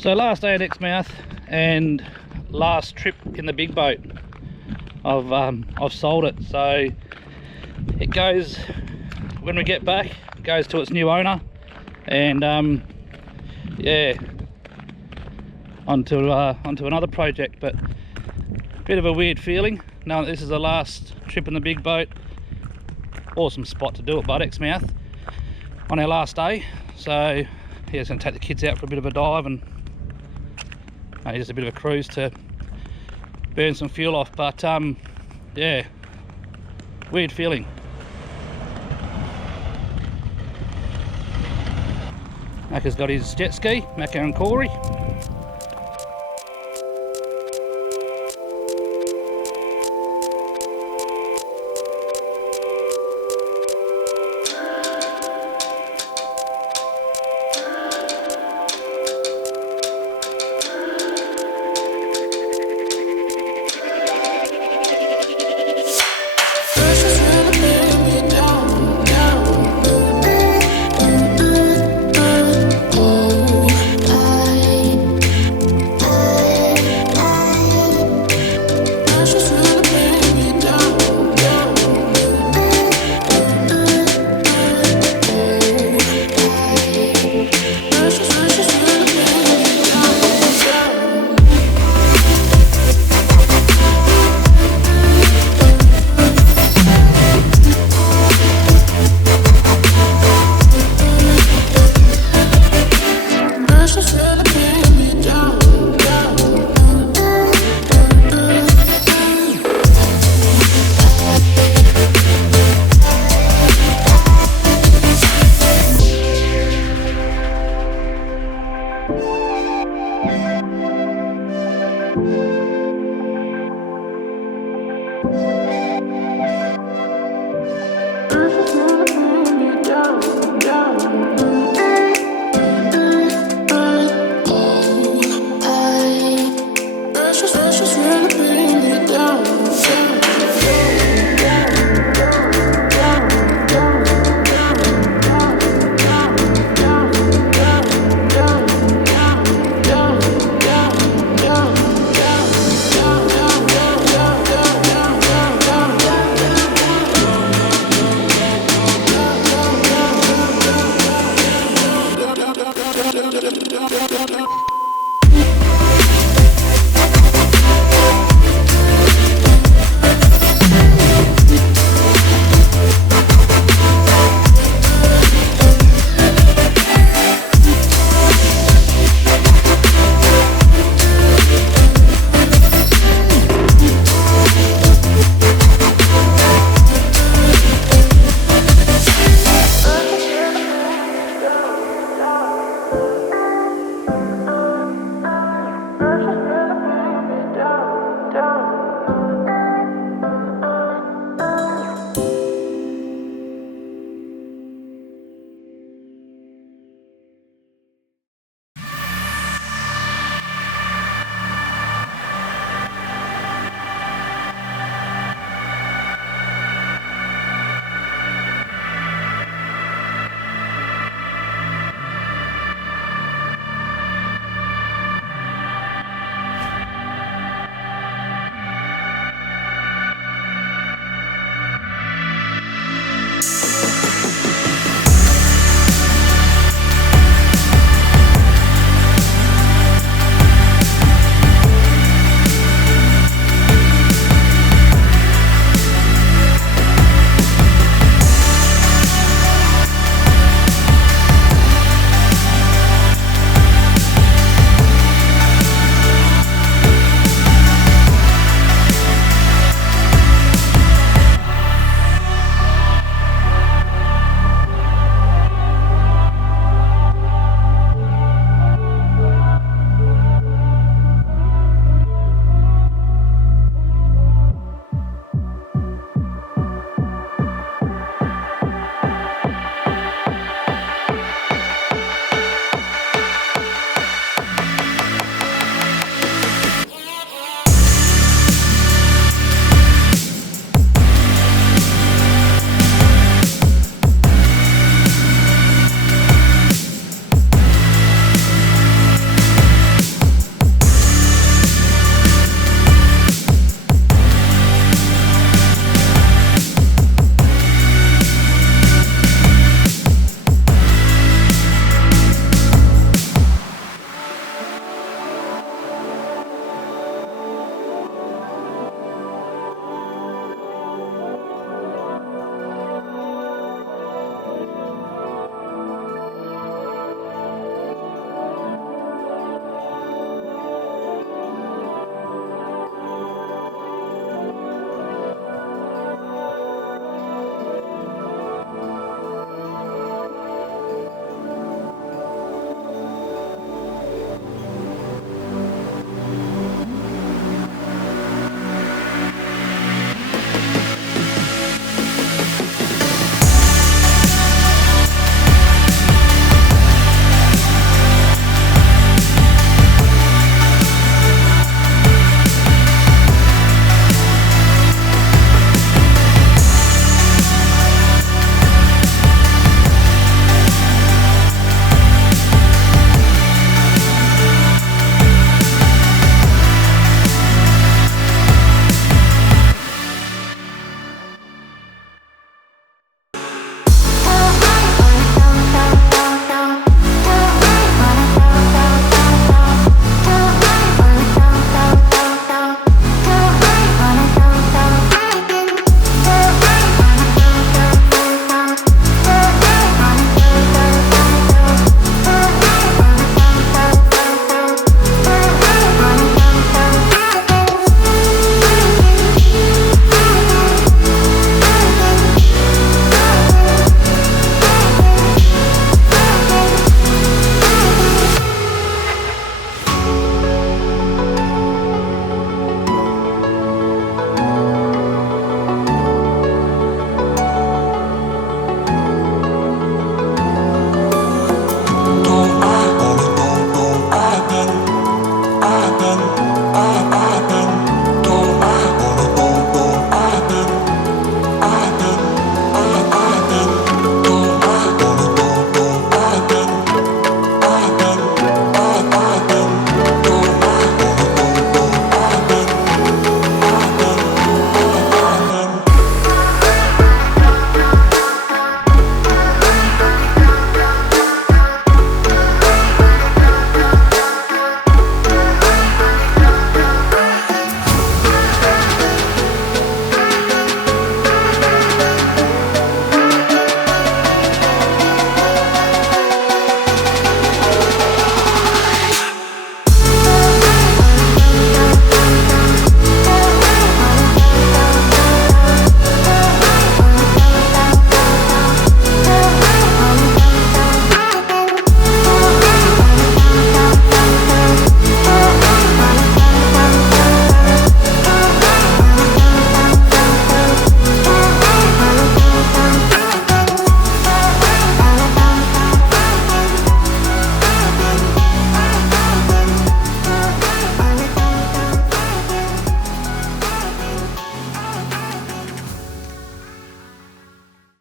So last day at Exmouth and last trip in the big boat. I've sold it, so it goes, when we get back, it goes to its new owner, and yeah, onto another project. But a bit of a weird feeling knowing that this is the last trip in the big boat. Awesome spot to do it, but Exmouth on our last day. So yeah, it's going to take the kids out for a bit of a dive and maybe just a bit of a cruise to burn some fuel off. But yeah, weird feeling. Macca's got his jet ski, Macca and Corey. Just